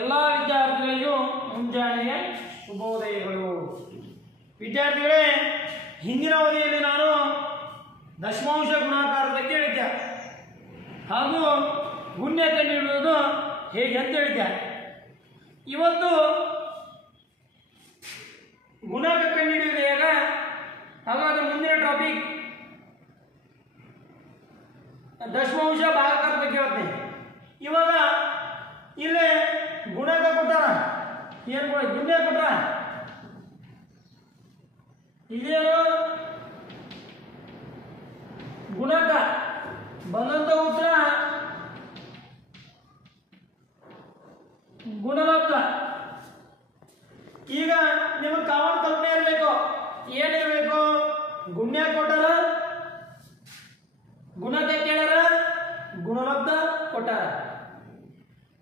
ಎಲ್ಲ ವಿದ್ಯಾರ್ಥಿಗಳಿಗೂ ಮುಂಜಾನೆಯ ಶುಭೋದಯಗಳು. ವಿದ್ಯಾರ್ಥಿಗಳೇ, ಹಿಂದಿನ ಅವಧಿಯಲ್ಲಿ ನಾನು ದಶಮಾಂಶ ಗುಣಾಕಾರದ ಬಗ್ಗೆ ಹೇಳಿದ್ದೆ ಹಾಗೂ ಗುಣ್ಯ ಕಂಡುಹಿಡಿಯುವುದು ಹೇಗೆ ಅಂತ ಹೇಳಿದ್ದೆ. ಇವತ್ತು ಗುಣಕ ಕಂಡುಹಿಡಿಯುವುದು ಹೇಗೆ, ಹಾಗಾದ್ರೆ ಮುಂದಿನ ಟಾಪಿಕ್ ದಶಮಾಂಶ ಭಾಗಾಕಾರದ ಬಗ್ಗೆ ಹೇಳ್ತೇನೆ. ಇವಾಗ ಇಲ್ಲೇ ಗುಣಕ ಕೊಟ್ಟಾರ, ಏನು ಗುಣ್ಯ ಕೊಟ್ಟಾರ, ಇದೇನು ಗುಣಕ ಬಂದಂತ ಉತ್ತರ ಗುಣಲಬ್ಧ. ಈಗ ನಿಮಗೆ ಕಾಮನ್ ಕಲ್ಪನೆ ಇರಬೇಕು, ಏನಿರಬೇಕು, ಗುಣ್ಯ ಕೊಟ್ಟಾರ, ಗುಣಕ ಕೇಳ್ಯಾರ, ಗುಣಲಬ್ಧ ಕೊಟ್ಟಾರ.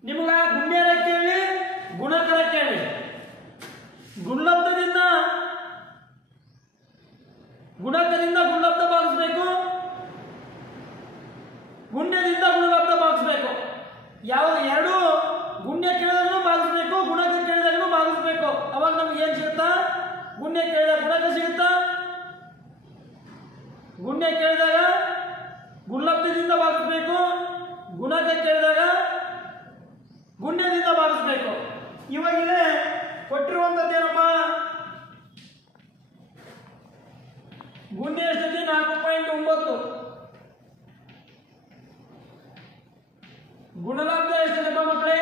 ನಿಮ್ಗ ಗುಣ್ಯರ ಕೇಳಿ, ಗುಣಕರ ಕೇಳಿ. ಗುಣಲಬ್ಧದಿಂದ ಗುಣಕದಿಂದ ಗುಣಲಬ್ಧ ಭಾಗಿಸ್ಬೇಕು, ಗುಣ್ಯದಿಂದ ಗುಣಲಬ್ಧ ಭಾಗಿಸ್ಬೇಕು. ಯಾವುದು ಎರಡು ಗುಣ್ಯ ಕೇಳಿದಾಗೂ ಭಾಗಿಸ್ಬೇಕು, ಗುಣಕ ಕೇಳಿದಾಗೂ ಭಾಗಿಸ್ಬೇಕು. ಅವಾಗ ನಮ್ಗೆ ಏನ್ ಸಿಗುತ್ತಾ? ಗುಣ್ಯ ಕೇಳಿದಾಗ ಗುಣಕ ಸಿಗುತ್ತಾ, ಗುಣ್ಯ ಕೇಳಿದಾಗ ಗುಣಲಬ್ಧದಿಂದ ಭಾಗಿಸ್ಬೇಕು, ಗುಣಕ ಕೇಳಿದಾಗ ಗುಣ್ಯದಿಂದ ಭಾಗಿಸ್ಬೇಕು. ಇವಾಗ ಇಲ್ಲೇ ಕೊಟ್ಟಿರುವಂತದ್ದೇನಪ್ಪ, ಗುಣ್ಯ ಎಷ್ಟೈತಿ? 4.9. ಗುಣಲಬ್ಧ ಎಷ್ಟೈತಪ್ಪ ಮಕ್ಕಳೇ?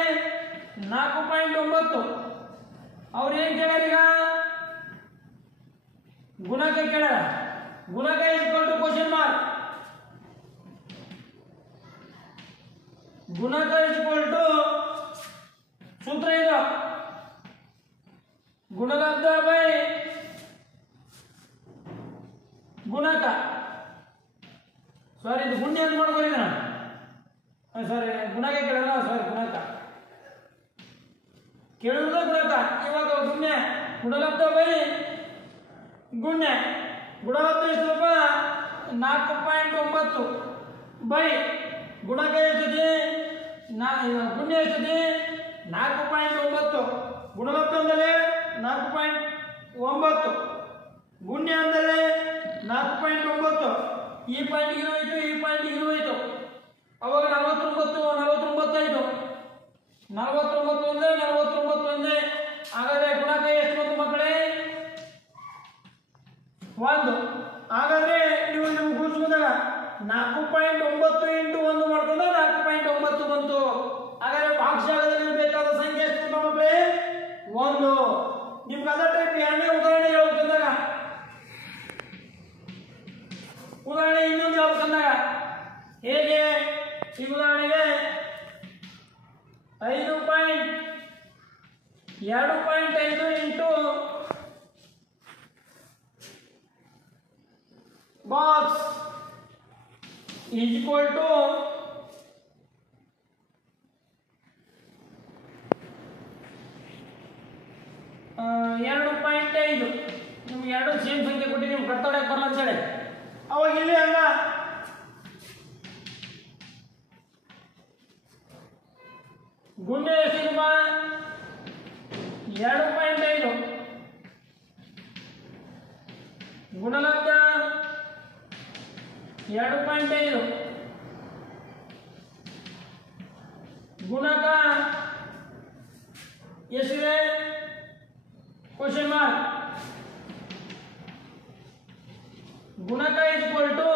4.9. ಅವ್ರು ಏನ್ ಕೇಳ್ಯಾರ? ಈಗ ಗುಣಕ ಕೇಳ್ಯಾರ. ಗುಣಕ ಈಕ್ವಲ್ ಟು ಕ್ವಶನ್ ಮಾರ್ಕ್. ಗುಣಕ ಈಕ್ವಲ್ ಟು ಸೂತ್ರ ಇದು ಗುಣಲಬ್ಧ ಬೈ ಗುಣಕ. ಸಾರಿ, ಇದು ಗುಣ್ಯ ಅಂತ ಮಾಡ್ಕೊಂಡಿದ್ದ ನಾನು. ಸಾರಿ, ಗುಣಕ ಕೇಳಿದ, ಸಾರಿ, ಗುಣಕ ಕೇಳಿದ ಗುಣಕ. ಇವಾಗ ಗುಣ್ಯ ಗುಣಲಬ್ಧ ಬೈ ಗುಣ್ಯ. ಗುಣಲಬ್ಧ ಎಷ್ಟಪ್ಪ? 4.9 ಬೈ ಗುಣಕ ಎಷ್ಟಿದೆ? ಗುಣ್ಯ ಎಷ್ಟಿದೆ? 4.9. ಗುಣಲಬ್ಧ ಅಂದರೆ 4.9, ಗುಣ್ಯ ಅಂದರೆ 4.9. ಈ ಪಾಯಿಂಟ್ ಹೋಯ್ತು, ಈ ಪಾಯಿಂಟ್ ಹೋಯ್ತು. ಅವಾಗ 49 ಆಯ್ತು. 49 ಒಂದೇ, 49 ಒಂದೇ. ಹಾಗಾದ್ರೆ ಗುಣಕ ಎಷ್ಟು ಬಂತು ಮಕ್ಕಳೇ? 1. ಹಾಗಾದ್ರೆ ನೀವು ಗುಣಿಸ್ಕೊಂಡಾಗ 4.9 ಇಂಟು 1 ಮಾಡ್ಕೊಂಡ್ರೆ 4.9 ಬಂತು. ಹಾಗಾದ್ರೆ ಭಾಗಶಾಲದಲ್ಲಿ ಬೇಕಾದ ಸಂಖ್ಯೆ ಎಷ್ಟು ಮಕ್ಕಳೇ? 1. ನಿಮ್ಗೆ ಅದೇ ಟೈಪ್ ಎರಡನೇ ಉದಾಹರಣೆ ಹೇಳ್ಬೇಕಂದಾಗ, ಉದಾಹರಣೆ ಇನ್ನೊಂದು ಹೇಳ್ಬೇಕಂದಾಗ ಹೇಗೆ? ಈ ಉದಾಹರಣೆಗೆ 2.5 into box is equal to 2.5. ನಿಮ್ಗೆ ಎರಡು ಸೇಮ್ ಸಂಖ್ಯೆ ಕೊಟ್ಟು ನೀವು ಕಟ್ಟಾಡಕ್ಕೆ ಬರಲ್ಲ ಅಂತ ಹೇಳಿ ಅವಾಗ ಇಲ್ಲಿ ಹಂಗ ಗುಣ್ಯ ಎಷ್ಟಿದಮ್ಮ? 2.5. ಗುಣಲಬ್ಧ 2.5. ಗುಣಕ ಎಷ್ಟಿದೆ? Question mark. ಗುಣಕ ಇಸ್ ಈಕ್ವಲ್ ಟು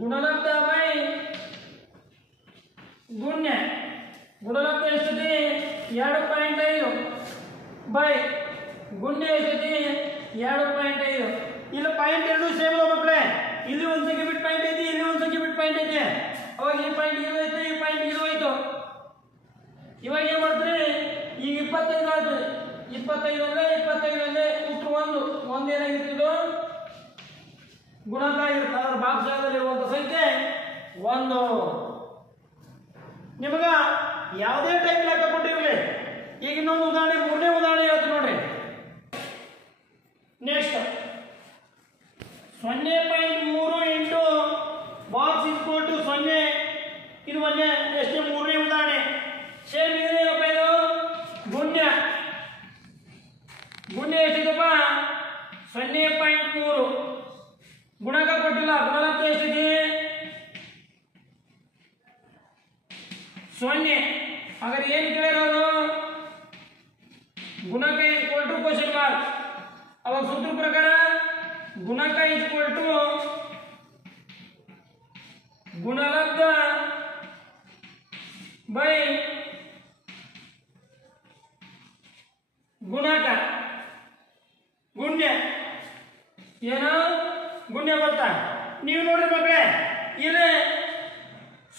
ಗುಣಲಬ್ಧ ಬೈ ಗುಣ್ಯ. ಗುಣಲಬ್ಧ ಎಷ್ಟಿದೆ? 2.5 ಬೈ ಗುಣ್ಯ ಎಷ್ಟಿದೆ? 2.5. ಇಲ್ಲಿ ಪಾಯಿಂಟ್ ಎರಡು ಸೇಮ್ ಮಕ್ಕಳೇ. ಇಲ್ಲಿ ಒಂದು ಸಂಖ್ಯೆ ಬಿಟ್ಟು ಪಾಯಿಂಟ್ ಐತಿ, ಇಲ್ಲಿ ಒಂದು ಸಂಖ್ಯೆ ಬಿಟ್ಟು ಪಾಯಿಂಟ್ ಐತಿ. ಅವಾಗ ಈ ಪಾಯಿಂಟ್ ಇದು ಐತಿ, ಈ ಪಾಯಿಂಟ್ ಇದು ಹೋಯ್ತು. ಇವಾಗ ಏನ್ ಮಾಡ್ತೀರಿ? ಈಗ 25 ಆಯ್ತು. 25 ಒಂದೇ ಉತ್ತರ 1 ಏನಾಗಿರ್ತಿದ್ದು? ಗುಣಕ ಆಗಿರುತ್ತೆ. ಅದರ ಭಾಗಶಾಲದಲ್ಲಿರುವಂಥ ಸಂಖ್ಯೆ 1. ನಿಮಗ ಯಾವುದೇ ಟೈಪ್ ಲೆಕ್ಕ ಕೊಟ್ಟಿರಲಿ. ಈಗ ಇನ್ನೊಂದು ಉದಾಹರಣೆ, ಮೂರನೇ ಉದಾಹರಣೆ ಹೇಳ್ತೀನಿ ನೋಡ್ರಿ. Next 0.3 into box equal to 0. ಇದು ಒಂದೇ ಎಷ್ಟೇ ಮೂರನೇ ಉದಾಹರಣೆ. ಸೇಮ್ ಇದೇನಪ್ಪ ಇದು ಗುಣ್ಯ. ಗುಣ್ಯ ಎಷ್ಟಿದಪ್ಪ 0.3. ಗುಣಕ ಕೊಟ್ಟಿಲ್ಲ. ಗುಣಲಬ್ಧ ಎಷ್ಟಿದೆ 0. ಹಾಗಾದ್ರೆ ಏನು ಕೇಳಿರೋರು ಗುಣಕ ಈಕ್ವಲ್ ಟು ಕ್ವಶನ್ ಮಾರ್ಕ್. ಅವಾಗ ಸೂತ್ರ ಪ್ರಕಾರ ಗುಣಕ ಈಕ್ವಲ್ ಟು ಗುಣಲಬ್ಧ ಬೈ ಗುಣಕ ಗುಣ್ಯ. ಏನು ಗುಣ್ಯ ಬರ್ತಾ ನೀವು ನೋಡ್ರಿ ಮಕ್ಕಳೇ, ಇಲ್ಲಿ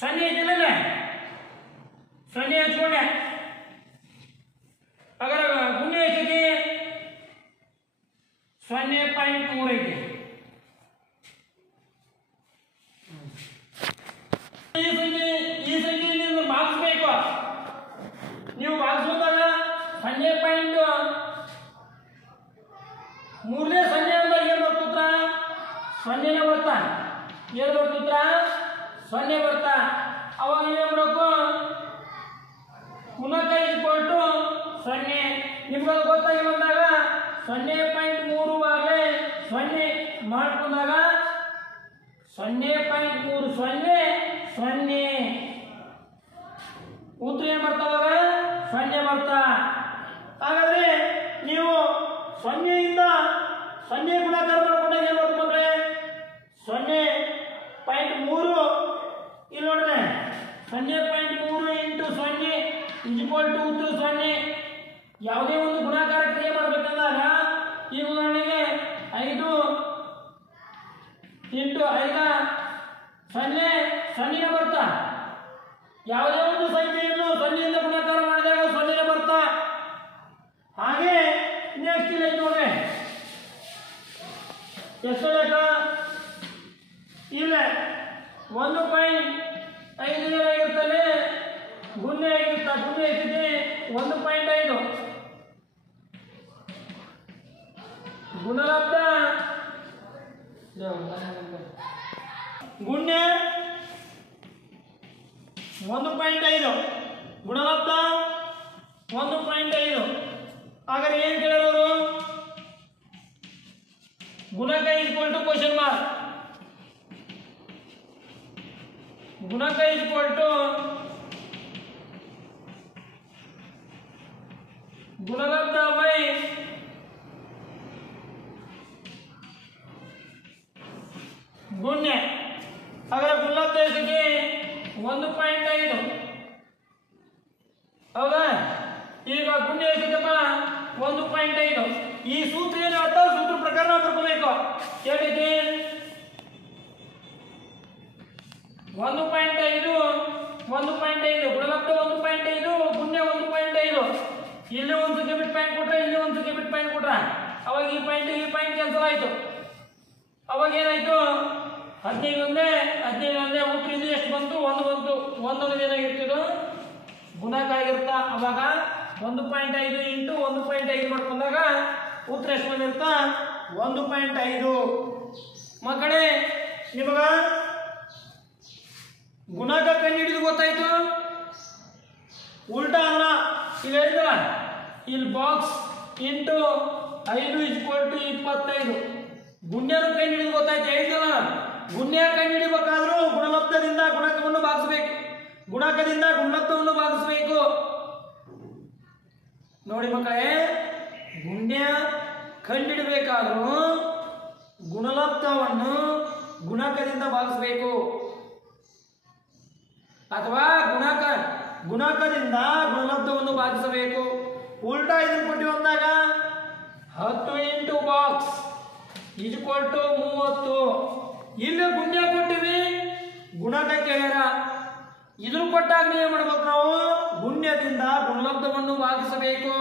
0 ಐತಿಲ್ಲ 0 ಹಚ್ಕೊಂಡೆ. ಅಗರ ಗುಣ್ಯ ಎಷ್ಟಿದೆ 0.3 ಐತಿ. ಈ ಸಂಖ್ಯೆಯಿಂದ ಭಾಗಿಸ್ಬೇಕು. ನೀವು ಭಾಗಿಸುವಾಗ 0.3 ಅಂದಾಗ ಏನು ಬರ್ತೂತ್ರ 0ನೇ ಬರ್ತಾ. ಏನು ಬರ್ತೂತ್ರ 0 ಬರ್ತಾ. ಅವಾಗ ಏನು ಮಾಡಬೇಕು ಗುಣಕ ಈಕ್ವಲ್ ಟು 0. ನಿಮ್ಗದು ಗೊತ್ತಾಗಿ ಬಂದಾಗ 0.3 ಆಗಲೇ 0 ಮಾಡ್ಕೊಂಡಾಗ 0.3 0 ಉತ್ತರ ಏನು ಬರ್ತಾವಾಗ 0 ಬರ್ತಾ. ಹಾಗಾದ್ರೆ ನೀವು 0 ಇಂದ 0 ಗುಣಾಕಾರ ಮಾಡ್ಕೊಂಡಾಗ ಏನು ಬರ್ತದೆ ಮಕ್ಕಳೇ 0.3. ಇಲ್ಲಿ ನೋಡ್ರೆ 0.3 ಇಂಟು 0 ಈಕ್ವಲ್ ಟು ಉತ್ತರ 0. ಯಾವುದೇ ಒಂದು ಗುಣಾಕಾರ ಕ್ರಿಯೆ ಮಾಡಬೇಕಂದಾಗ ಈ ಉದಾಹರಣೆಗೆ 5 ಇಂಟು 5 0 ಬರ್ತಾ. ಯಾವುದೇ ಒಂದು ಸಂಖ್ಯೆಯನ್ನು 0ಯಿಂದ ಗುಣಾಕಾರ ಮಾಡಿದಾಗ 0 ಬರ್ತಾ. ಹಾಗೆ ನೆಕ್ಸ್ಟ್ ಇಲ್ಲ ನೋಡ್ರಿ ಎಷ್ಟು ಲೆಕ್ಕ ಇಲ್ಲ 1.5 ಆಗಿರ್ತದೆ. ಗುಣ್ಯ ಆಗಿರ್ತಾ. ಗುಣ್ಯ ಎಷ್ಟಿದೆ 1.5. ಗುಣಲಬ್ಧ ಗುಣ್ಯ 1.5 ಗುಣಲಬ್ಧ 1.5. ಹಾಗಾದ್ರೆ ಏನು ಕೇಳೋರು ಗುಣಕ ಈಕ್ವಲ್ ಟು ಕ್ವಶನ್ ಮಾರ್ಕ್. ಗುಣಕ ಈಕ್ವಲ್ ಟು ಗುಣಲಬ್ಧ ಬೈ ಗುಣ್ಯ. ಹಾಗಾದ್ರೆ ಗುಣಲಬ್ಧ ಎಷ್ಟಿದೆ 1.5. ಹೌದಾ? ಈಗ ಗುಣ್ಯ ಎಷ್ಟಿದೆಪ್ಪ 1.5. ಈ ಸೂತ್ರ ಏನು ಅರ್ಥ ಸೂತ್ರ ಪ್ರಕಾರ ನಾವು ಬರ್ಕೋಬೇಕು. ಹೇಳಿದೆ 1.5 ಗುಣಲಬ್ಧ 1.5 ಗುಣ್ಯ 1.5. ಇಲ್ಲಿ ಒಂದು ಸಂಖ್ಯೆ ಬಿಟ್ಟು ಪಾಯಿಂಟ್ ಕೊಟ್ರೆ ಇಲ್ಲಿ ಒಂದು ಸಂಖ್ಯೆ ಬಿಟ್ಟು ಪಾಯಿಂಟ್ ಕೊಟ್ರ ಅವಾಗ ಈ ಪಾಯಿಂಟ್ ಕ್ಯಾನ್ಸಲ್ ಆಯ್ತು. ಅವಾಗ ಏನಾಯ್ತು 15 ಒಂದೇ ಉತ್ತರ ಇಲ್ಲಿ ಎಷ್ಟು ಬಂತು 1 ಬಂತು. 1 ಅನ್ನೋದು ಏನಾಗಿರ್ತಿದ್ದು ಗುಣಕ ಆಗಿರ್ತಾ. ಅವಾಗ 1.5 ಇಂಟು 1.5 ಮಾಡ್ಕೊಂಡಾಗ ಉತ್ತರ ಎಷ್ಟು ಬಂದಿರ್ತಾ 1.5. ಮಕ್ಕಳೇ ನಿಮಗ ಗುಣಕ ಕಂಡು ಹಿಡಿದು ಗೊತ್ತಾಯ್ತು. ಉಲ್ಟಾ ಅಲ್ಲ ಇಲ್ಲಿ ಹೇಳಿದ್ರಲ್ಲ ಇಲ್ಲಿ ಬಾಕ್ಸ್ ಇಂಟು 5 ಈಕ್ವಲ್ ಟು 25. ಗುಣ್ಯನ ಕಂಡು ಹಿಡಿದು ಗೊತ್ತಾಯ್ತು. ಹೇಳಿದ್ರಲ್ಲ ಗುಣ್ಯ ಕಂಡು ಹಿಡಿಬೇಕಾದ್ರೂ ಗುಣಲಬ್ಧದಿಂದ ಗುಣಕವನ್ನು ಭಾಗಿಸಬೇಕು, ಗುಣಕದಿಂದ ಗುಣಲಬ್ಧವನ್ನು ಭಾಗಿಸಬೇಕು. ನೋಡಿ ಮಕ್ಕಳೇ, ಗುಣ್ಯ ಕಂಡುಹಿಡಬೇಕಾದ್ರೂ ಗುಣಲಬ್ಧವನ್ನು ಗುಣಕದಿಂದ ಭಾಗಿಸಬೇಕು ಅಥವಾ ಗುಣಕದಿಂದ ಗುಣಲಬ್ಧವನ್ನು ಭಾಗಿಸಬೇಕು. ಉಲ್ಟಾ ಇದನ್ನು ಕೊಟ್ಟಿವಿ ಅಂದಾಗ 10 ಇಂಟು ಬಾಕ್ಸ್ ಈಕ್ವಲ್ ಟು 30. ಇಲ್ಲಿ ಗುಣ್ಯ ಕೊಟ್ಟಿವಿ, ಗುಣಕ ಕೇಳ್ಯಾರ. ಇದನ್ನು ಕೊಟ್ಟಾಗ ಏನ್ ಮಾಡ್ಬೇಕು ನಾವು ಗುಣ್ಯದಿಂದ ಗುಣಲಬ್ಧವನ್ನು ಭಾಗಿಸಬೇಕು.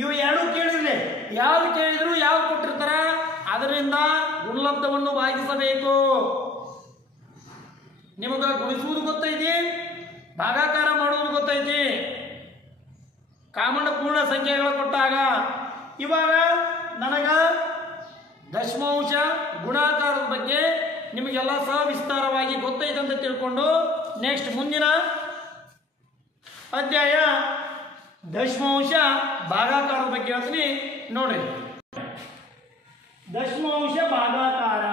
ಇವು ಎರಡು ಕೇಳಿದ್ರೆ ಯಾವ್ದು ಕೇಳಿದ್ರು ಯಾವ್ದು ಕೊಟ್ಟಿರ್ತಾರ ಅದರಿಂದ ಗುಣಲಬ್ಧವನ್ನು ಭಾಗಿಸಬೇಕು. ನಿಮಗ ಗುಣಿಸುವುದು ಗೊತ್ತೈತಿ, ಭಾಗಾಕಾರ ಮಾಡುವುದು ಗೊತ್ತೈತಿ. ಕಾಮಣ್ಣ ಪೂರ್ಣ ಸಂಖ್ಯೆಗಳು ಕೊಟ್ಟಾಗ ಇವಾಗ ನನಗ ದಶಮಾಂಶ ಗುಣಾಕಾರದ ಬಗ್ಗೆ ನಿಮಗೆಲ್ಲ ಸವಿಸ್ತಾರವಾಗಿ ಗೊತ್ತೈತೆ ಅಂತ ತಿಳ್ಕೊಂಡು ನೆಕ್ಸ್ಟ್ ಮುಂದಿನ ಅಧ್ಯಾಯ ದಶಮಾಂಶ ಭಾಗಾಕಾರದ ಬಗ್ಗೆ ಹೇಳ್ತೀನಿ ನೋಡ್ರಿ. ದಶಮಾಂಶ ಭಾಗಾಕಾರ.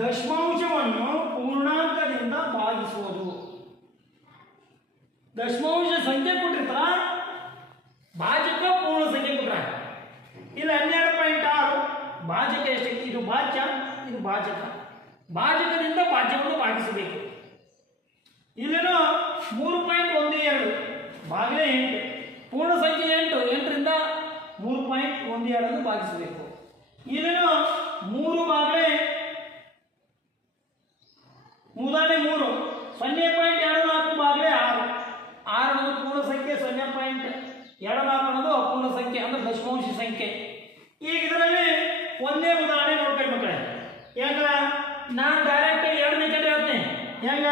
ದಶಮಾಂಶವನ್ನು ಪೂರ್ಣಾಂಕದಿಂದ ಭಾಗಿಸುವುದು. ದಶಮಾಂಶ ಸಂಖ್ಯೆ ಕೊಟ್ಟಿರ್ತಾರ, ಭಾಜಕ ಪೂರ್ಣ ಸಂಖ್ಯೆ ಕೊಟ್ಟಾರ. ಇಲ್ಲಿ 12.6 ಭಾಜಕ ಎಷ್ಟೈತಿ? ಇದು ಭಾಜ್ಯ, ಇದು ಭಾಜಕ. ಭಾಜಕದಿಂದ ಭಾಜ್ಯವನ್ನು ಭಾಗಿಸಬೇಕು. ಇಲ್ಲೇನೋ 3.12 ಭಾಗಲೇ 8, ಪೂರ್ಣ ಸಂಖ್ಯೆ 8, 8ರಿಂದ 3.12 ಭಾಗಿಸಬೇಕು. ಇಲ್ಲೇನೋ 3 ಭಾಗಲೇ ಉದಾಹರಣೆ 3 0.24 ಭಾಗಲೇ 6, 6 ಅನ್ನೋದು ಪೂರ್ಣ ಸಂಖ್ಯೆ, 0.24 ಅನ್ನೋದು ಅಪೂರ್ಣ ಸಂಖ್ಯೆ ಅಂದ್ರೆ ದಶಮಾಂಶ ಸಂಖ್ಯೆ. ಈಗ ಇದರಲ್ಲಿ ಒಂದೇ ಉದಾಹರಣೆ ನೋಡ್ಕೊಳ್ಳಿ ಮಕ್ಕಳೇ. ಯಾಕ ನಾನು ಡೈರೆಕ್ಟ್ 2 ಮೆಥಡ್ ಹೇಳ್ತೀನಿ. ಹೆಂಗ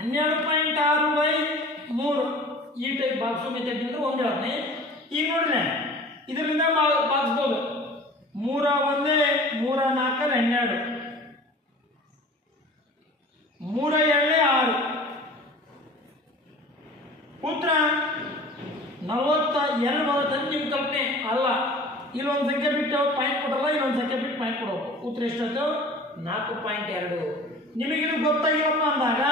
12.6/3 ಈ ಟೈಪ್ ಬಾಕ್ಸು ಮೆಥಡ್ ಅಂದ್ರೆ ಒಂದು ಹೇಳ್ತೀನಿ. ಈಗ ನೋಡ್ರಿ ಇದರಿಂದ ಬಾಗಿಸ್ಬೋದು. 3 1 3 4 12, 3 2 6, ಉತ್ತರ 42 ಬರುತ್ತೆ. ನಿಮ್ಮ ಕಲ್ಪನೆ ಅಲ್ಲ. ಇಲ್ಲೊಂದು ಸಂಖ್ಯೆ ಬಿಟ್ಟು ಪಾಯಿಂಟ್ ಕೊಡಲ್ಲ, ಇಲ್ಲೊಂದು ಸಂಖ್ಯೆ ಬಿಟ್ಟು ಪಾಯಿಂಟ್ ಕೊಡಬೇಕು. ಉತ್ತರ ಎಷ್ಟಾಯ್ತು? 4.2. ನಿಮಗಿದು ಗೊತ್ತಾಗಿಲ್ಲಪ್ಪ ಅಂದಾಗ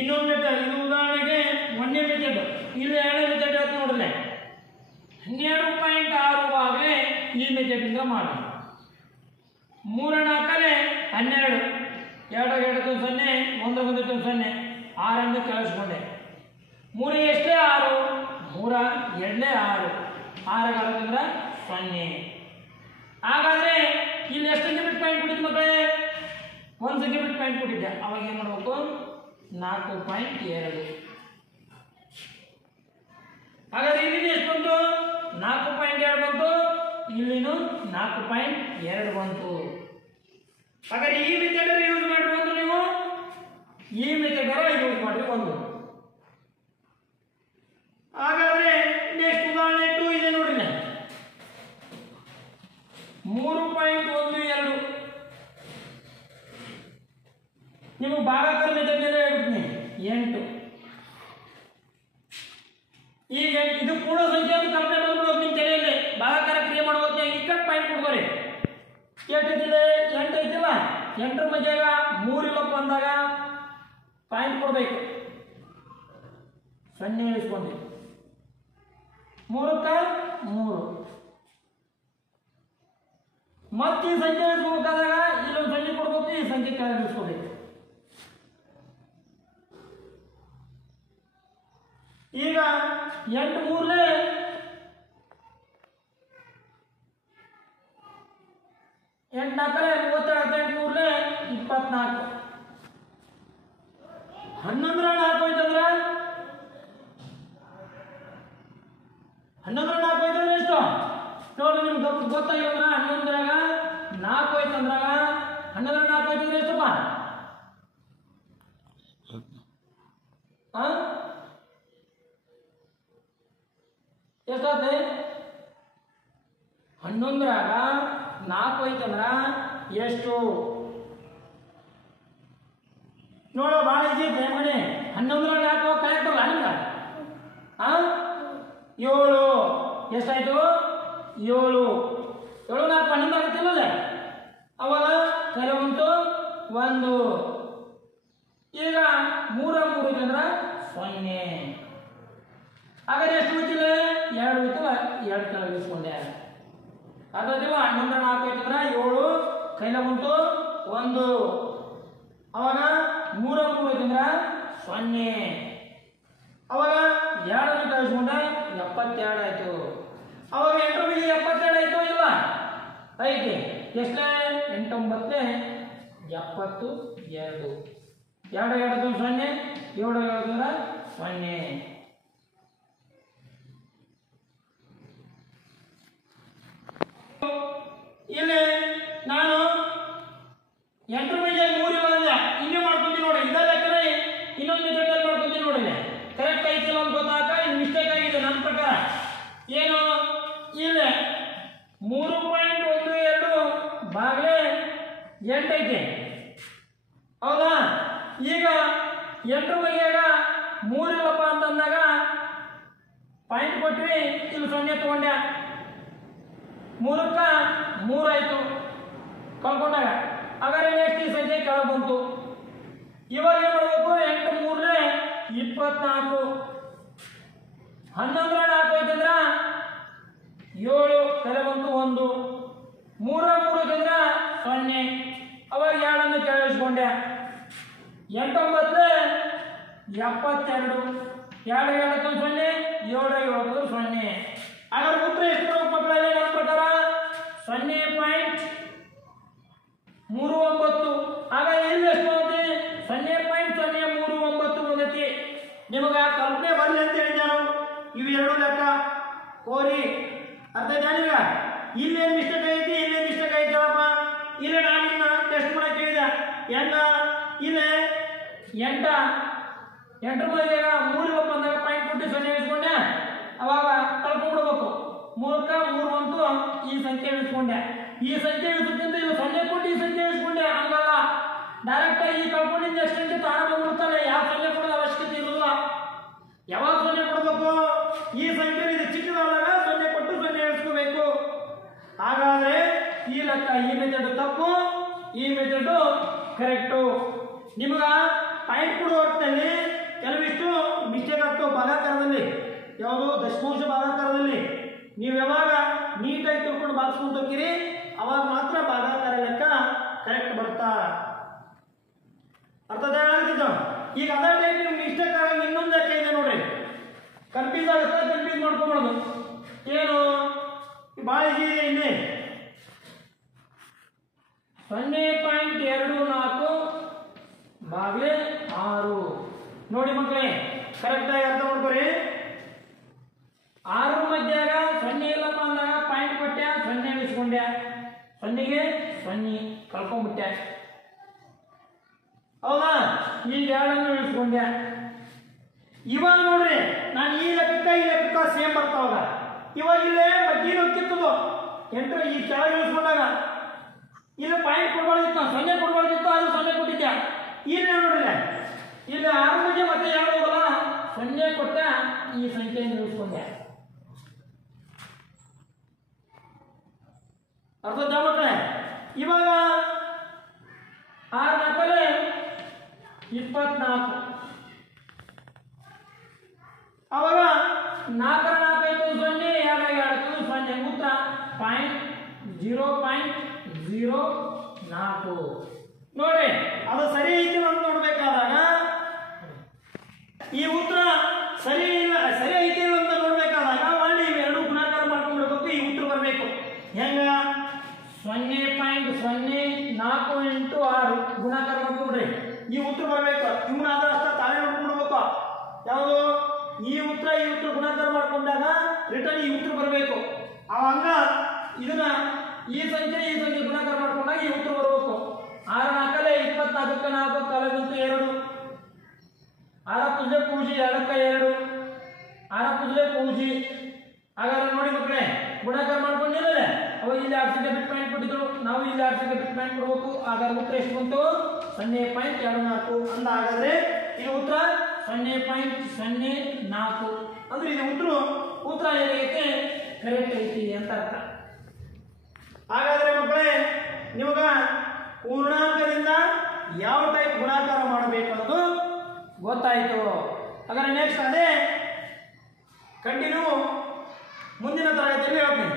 ಇನ್ನೊಂದು ಮೆಥಡ್. ಇದು ಉದಾಹರಣೆಗೆ 1ನೇ ಮೆಥಡ್. ಇಲ್ಲಿ 2ನೇ ಮೆಥಡ್ ಹೇಳ್ತು ನೋಡ್ರಿ. 12.6 ಭಾಗಲೇ ಈ ಮೆಥಡ್ ಇಂದ ಮಾಡಿ. 3 4 12, 2 2 0, 1 1 0, 6 ಕೆಳಸ್ಕೊಂಡೆ. 3 ಎಷ್ಟೇ 6, 3 2 6, 6 ಅಂದ್ರೆ 0. ಹಾಗಾದ್ರೆ ಇಲ್ಲಿ ಎಷ್ಟು ಸಂಖ್ಯೆ ಬಿಟ್ಟು ಪಾಯಿಂಟ್ ಕೊಟ್ಟಿದ್ದು ಮಕ್ಕಳೇ? 1 ಸಂಖ್ಯೆ ಬಿಟ್ಟು ಪಾಯಿಂಟ್ ಕೊಟ್ಟಿದ್ದೆ. ಅವಾಗ ಏನು ಮಾಡಬೇಕು? 4.2. ಹಾಗಾದ್ರೆ ಇಲ್ಲಿ ಎಷ್ಟು ಬಂತು? 4.2 ಬಂತು. ಇಲ್ಲಿನೂ 4.2 ಬಂತು. ಹಾಗಾದ್ರೆ ಈ ಮೆಥಡ್ ಯೂಸ್ ಮಾಡ್ರಿ ಒಂದು, ನೀವು ಈ ಮೆಥಡ್ ಯೂಸ್ ಮಾಡ್ರಿ ಒಂದು. ಹಾಗಾದ್ರೆ ನೆಕ್ಸ್ಟ್ ಉದಾಹರಣೆ 2 ಇದೆ ನೋಡ್ರಿ. 3.12 ನಿಮಗೆ ಭಾಗಾಕಾರ ಮೆಥಡ್ ಹೇಳ್ಬಿಡ್ತೀನಿ. 8. ಈಗ ಇದು ಪೂರ್ಣ ಸಂಖ್ಯೆ ಅಂತ ಕಲ್ಪನೆ ಬಂದ್ಬಿಡೋದು ನಿಮ್ಮ ತಲೆಯಲ್ಲಿ. ಭಾಗಾಕಾರ ಕ್ರಿಯೆ ಮಾಡೋದು ಇಕ್ಕಟ್ಟು ಪಾಯಿಂಟ್ ಕೊಡ್ತಾರೆ. ಎಷ್ಟಿದೆ? 8 ಐತಿಲ್ಲ, 8ರ ಮಧ್ಯಾಗ 3 ಇಲ್ಲಪ್ಪ ಅಂದಾಗ ಪಾಯಿಂಟ್ ಕೊಡ್ಬೇಕು. 0 ಇಳಿಸ್ಕೊಂಡಿ. 3ಕ್ಕೆ 3. ಮತ್ತೆ ಈ ಸಂಖ್ಯೆ ಇಳಿಸ್ಬೇಕಾದಾಗ ಇಲ್ಲೊಂದು ಸಂಖ್ಯೆ ಕೊಡ್ಬೇಕು, ಈ ಸಂಖ್ಯೆ ಕೆಳಗೆ ಇಳಿಸ್ಕೋಬೇಕು. ಈಗ 8 3 8 4 37, 8 3 24. 11 4 ಹೋಯ್ತಂದ್ರೆ 11 4 ಹೋಯ್ತಂದ್ರೆ ಎಷ್ಟು ನೋಡ್ರಿ? ನಿಮ್ಗೆ ಗೊತ್ತಾಗಿಲ್ಲ. 11 4 ಹೋಯ್ತಂದ್ರಾಗ 11 4 ಹೋಯ್ತಂದ್ರೆ ಎಷ್ಟಪ್ಪ? ಎಷ್ಟಾಗ್ತದೆ? 11ರಾಗ 4 ಹೋಯ್ತಂದ್ರ ಎಷ್ಟು ನೋಡೋ? ಭಾಳ ಈಜಿ ಐತೆ ಮನೆ. 11ರಾಗ 4 ಕರೆಕ್ಟ್ ಅಲ್ಲ ನಿಮ್ಗೆ? 7 ಎಷ್ಟಾಯ್ತು? 7 7 4 11 ಆಗುತ್ತಿಲ್ಲ. ಅವಾಗ ಕರೆ ಉಂಟು 1. ಈಗ 3 3 ಅಂದ್ರೆ 0. ಹಾಗಾದ್ರೆ ಎಷ್ಟು ಉಳಿತಿಲ್ಲ? 2 ಉಳಿತಲ್ಲ, 2 ಕೆಳಗೆ ಇಳಿಸ್ಕೊಂಡೆ. ಅರ್ಥಾಯ್ತಿಲ್ಲ? 11 4 ಐತಂದ್ರೆ 7, ಕೈಲ ಉಂಟು 1. ಅವಾಗ 3 3 ಐತಂದ್ರೆ 0. ಅವಾಗ 2 ಕಳಿಸ್ಕೊಂಡೆ 72 ಆಯ್ತು. ಅವಾಗ 8 ಮೇಲೆ 72 ಆಯ್ತು ಇಲ್ಲ? ಐತಿ. ಎಷ್ಟೇ? 8 9 72. 2 2 0, 7 7 0. ಇಲ್ಲಿ ನಾನು 8 ಮೇಲೆ 3 ಇಲ್ಲೇ ಮಾಡ್ಕೊಂತೀನಿ ನೋಡಿ. ಇದ ಲೆಕ್ಕನೆ ಇನ್ನೊಂದು ಮೆಥಡ್ ಮಾಡ್ಕೊಂತೀನಿ ನೋಡಿ. ಕರೆಕ್ಟ್ ಐತಿಲ್ಲ ಅಂತ ಗೊತ್ತಾಗ ಇದು ಮಿಸ್ಟೇಕ್ ಆಗಿದೆ ನನ್ನ ಪ್ರಕಾರ. ಏನು? ಇಲ್ಲಿ 3.12 ಭಾಗಲೇ 8 ಐತಿ ಹೌದಾ. ಈಗ 8 ಬಗೆಯಾಗ 3 ಇಲ್ಲಪ್ಪ ಅಂತಂದಾಗ ಪಾಯಿಂಟ್ ಕೊಟ್ವಿ, ಇಲ್ಲಿ 0 ತಗೊಂಡೆ, 3ಕ್ಕೆ 3 ಆಯ್ತು ಕಳ್ಕೊಂಡಾಗ. ಹಾಗಾದ್ರೆ ನೆಕ್ಸ್ಟ್ ಈ ಸಂಖ್ಯೆ ಕೆಳಗೆ ಬಂತು. ಇವಾಗ ಏನು ಮಾಡಬೇಕು? 8 3 24, 11 4 ಐತಂದ್ರ 7 ತಲೆ ಬಂತು 1, 3 ಐತಂದ್ರ 0. ಅವಾಗ 2 ಕೆಳಗಿಸ್ಕೊಂಡೆ. 8 9 72, 2 7 0, 7 7 0. ಹಾಗಾದ್ರೆ ಉತ್ತರ ಎಷ್ಟು ಬರಬೇಕು ಮಕ್ಕಳಲ್ಲಿ? ನನ್ನ ಪ್ರಕಾರ 0.39. ಹಾಗಾದ್ರೆ ಇಲ್ಲಿ ಎಷ್ಟು ಬಂದೈತಿ? 0.039 ಬಂದೈತಿ. ನಿಮಗೆ ಆ ಕಲ್ಪನೆ ಬರಲಿ ಅಂತ ಹೇಳಿದ್ದೆ ನಾವು. ಇವೆರಡು ಲೆಕ್ಕ ಕೋರಿ ಅರ್ಥ ಆಯ್ತಾ? ಈಗ ಇಲ್ಲೇನು ಮಿಸ್ಟೇಕ್ ಐತಿ, ಇಲ್ಲೇನು ಮಿಸ್ಟೇಕ್ ಐತಿ ಹೇಳಪ್ಪ. ಇಲ್ಲಿ ನಾನು ಇನ್ನ ಟೆಸ್ಟ್ ಮಾಡಕ್ಕೆ ಹೇಳಿದೆ. ಇಲ್ಲಿ 8 ಬಗೆಯಾಗ 3 ಇಲ್ಲಪ್ಪ ಅಂದಾಗ ಪಾಯಿಂಟ್ ಕೊಟ್ಟು 0 ಇಸ್ಕೊಂಡೆ. ಅವಾಗ ಕಳ್ಕೊಂಡ್ಬಿಡ್ಬೇಕು. 3ಕ್ಕೆ 3 ಬಂತು, ಈ ಸಂಖ್ಯೆ ಇಳಿಸ್ಕೊಂಡೆ. ಈ ಸಂಖ್ಯೆ ಇಳಿಸೋದ್ರಿಂದ ಇಲ್ಲಿ 0 ಕೊಟ್ಟು ಈ ಸಂಖ್ಯೆ ಇಳಿಸ್ಕೊಂಡೆ. ಹಂಗಲ್ಲ, ಡೈರೆಕ್ಟ್ ಆಗಿ ಕಳ್ಕೊಂಡಿದ್ದ ಎಷ್ಟಂತೆ ತಾಣ ಬಂದ್ಬಿಡ್ತಾರೆ. ಯಾವ 0 ಕೊಡೋದು ಅವಶ್ಯಕತೆ ಇರೋದಿಲ್ಲ. ಯಾವಾಗ 0 ಕೊಡಬೇಕು? ಈ ಸಂಖ್ಯೆ ಇದು ಚಿಕ್ಕದಾದಾಗ 0 ಕೊಟ್ಟು 0 ಇಳಿಸ್ಕೋಬೇಕು. ಹಾಗಾದ್ರೆ ಈ ಲೆಕ್ಕ, ಈ ಮೆಥಡ್ ತಪ್ಪು, ಈ ಮೆಥಡ್ ಕರೆಕ್ಟು. ನಿಮಗ ಪಾಯಿಂಟ್ ಕೊಡುವ ಹೊತ್ತಿನಲ್ಲಿ ಕೆಲವಿಷ್ಟು ಮಿಸ್ಟೇಕ್ ಆಗ್ತವೆ ಭಾಗಾಕಾರದಲ್ಲಿ. ಯಾವುದು? ದಶಮಾಂಶ ಭಾಗಾಕಾರದಲ್ಲಿ. ನೀವು ಯಾವಾಗ ನೀಟಾಗಿ ತಿಳ್ಕೊಂಡು ಬಾರಿಸ್ಕೊಂಡು ಹೋಗ್ತೀರಿ ಅವಾಗ ಮಾತ್ರ ಭಾಗಾಕಾರ ಲೆಕ್ಕ ಕರೆಕ್ಟ್ ಬರ್ತಾ. ಅರ್ಥ ಆಗ್ತಿತ್ತು? ಈಗ ಅದೇ ಟೈಪ್ ನಿಮ್ಗೆ ಮಿಸ್ಟೇಕ್ ಆಗಿ ಇನ್ನೊಂದು ಲೆಕ್ಕ ಇದೆ ನೋಡ್ರಿ. ಕನ್ಫ್ಯೂಸ್ ಆಗುತ್ತೆ, ಕನ್ಫ್ಯೂಸ್ ಮಾಡ್ಕೊಬಾರ್ದು. ಏನು ಭಾಳ ಈಜಿ ಇದೆ. ಇಲ್ಲಿ 0.24 ಬಾಗ್ಲೆ 6 ನೋಡಿ ಮಕ್ಕಳೇ, ಕರೆಕ್ಟಾಗಿ ಅರ್ಥ ಮಾಡ್ಕೊರಿ. 6 ಮಧ್ಯಾಗ 0 ಇಲ್ಲಪ್ಪ ಅಂದಾಗ ಪಾಯಿಂಟ್ ಕೊಟ್ಟೆ, 0 ಇಳಿಸ್ಕೊಂಡೆ, 0ಗೆ 0 ಕಳ್ಕೊಂಡ್ಬಿಟ್ಟೆ. ಹೌದಾ? ಈಗ 2 ಇಳಿಸ್ಕೊಂಡೆ. ಇವಾಗ ನೋಡ್ರಿ, ನಾನು ಈ ಲೆಕ್ಕ ಸೇಮ್ ಬರ್ತಾವಾಗ. ಇವಾಗ ಇಲ್ಲೇ ಮಧ್ಯ ಕಿತ್ತದು 8 ಈ ಕೆಳಗೆ ಇಳಿಸ್ಕೊಂಡಾಗ ಇಲ್ಲಿ ಪಾಯಿಂಟ್ ಕೊಡ್ಬಾರ್ದಿತ್ತು, 0 ಕೊಡ್ಬಾರ್ದಿತ್ತು, ಅದು 0 ಕೊಟ್ಟಿದ್ದೆ. ಇಲ್ಲಿ ನೋಡ್ರಿ, ಇಲ್ಲಿ 6 ಮಧ್ಯ ಮತ್ತೆ 2 ಹೋಗಲ್ಲ, 0 ಕೊಟ್ಟ ಈ ಸಂಖ್ಯೆಯನ್ನು ಇಳಿಸ್ಕೊಂಡೆ. ಅರ್ಥ ಮಕ್ಕಳೇ? ಇವಾಗ 6 4 24. ಅವಾಗ 4 4 ಐತು 0, 2 2 0. ಉತ್ತರ 0.04. ನೋಡ್ರಿ, ಅದು ಸರಿ ಐತಿ ಅಂತ ನೋಡ್ಬೇಕಾದಾಗ ಈ ಉತ್ತರ ಸರಿ ಇಲ್ಲ, ಸರಿ ಐತಿ ಅಂತ ನೋಡ್ಬೇಕಾದಾಗ ಮಾಡಿ ಇವೆರಡು ಗುಣಾಕಾರ ಮಾಡ್ಕೊಂಡ್ಬಿಡ್ಬೇಕು. ಈ ಉತ್ತರ ಬರಬೇಕು. ಹೆಂಗ? 0.04 × 6 ಗುಣಾಕಾರ ಮಾಡ್ಕೊಂಡ್ರಿ ಈ ಉತ್ತರ ಬರಬೇಕು. ಇವನಾದ ಅಷ್ಟ ತಾನೇ ನೋಡ್ಕೊಂಡ್ಬಿಡ್ಬೇಕು. ಯಾವುದು? ಈ ಉತ್ತರ ಗುಣಾಕಾರ ಮಾಡ್ಕೊಂಡಾಗ ರಿಟರ್ನ್ ಈ ಉತ್ತರ ಬರಬೇಕು. ಅವಾಗ ಇದನ್ನ ಈ ಸಂಖ್ಯೆ ಗುಣಾಕಾರ ಮಾಡ್ಕೊಂಡಾಗ ಈ ಉತ್ತರ ಬರಬೇಕು. 6 4 24ಕ್ಕೆ 4 ತಲೆಗಂತೂ 2, 6 ಪುಜ್ಲೆ ಪೂಜಿ 2ಕ್ಕೆ 2, 6 ಪುಜ್ಲೆ ಪೂಜಿ. ಹಾಗಾದ್ರೆ ನೋಡಿ ಮಕ್ಕಳೇ, ಗುಣಾಕಾರ ಮಾಡ್ಕೊಂಡಿಲ್ಲ. ಅವಾಗ ಇಲ್ಲಿ 2 ಸಂಖ್ಯೆ ಬಿಟ್ ಪಾಯಿಂಟ್ ಕೊಟ್ಟಿದ್ರು, ನಾವು ಇಲ್ಲಿ 2 ಸಂಖ್ಯೆ ಬಿಟ್ ಪಾಯಿಂಟ್ ಕೊಡಬೇಕು. ಹಾಗಾದ್ರೆ ಉತ್ತರ ಎಷ್ಟು ಬಂತು? 0.24 ಅಂತ. ಹಾಗಾದ್ರೆ ಈ ಉತ್ತರ 0.04 ಅಂದ್ರೆ ಇದು ಉತ್ತರ ಏನಾಗೈತೆ? ಕರೆಕ್ಟ್ ಐತಿ ಅಂತ ಅರ್ಥ. ಹಾಗಾದ್ರೆ ಮಕ್ಕಳೇ, ನಿಮಗ ಪೂರ್ಣಾಂಕದಿಂದ ಯಾವ ಟೈಪ್ ಗುಣಾಕಾರ ಮಾಡಬೇಕು ಅನ್ನೋದು ಗೊತ್ತಾಯ್ತು. ಹಾಗಾದ್ರೆ ನೆಕ್ಸ್ಟ್ ಅದೇ ಕಂಟಿನ್ಯೂ ಮುಂದಿನ ತರಗತಿಯಲ್ಲಿ ಹೇಳ್ತೀನಿ.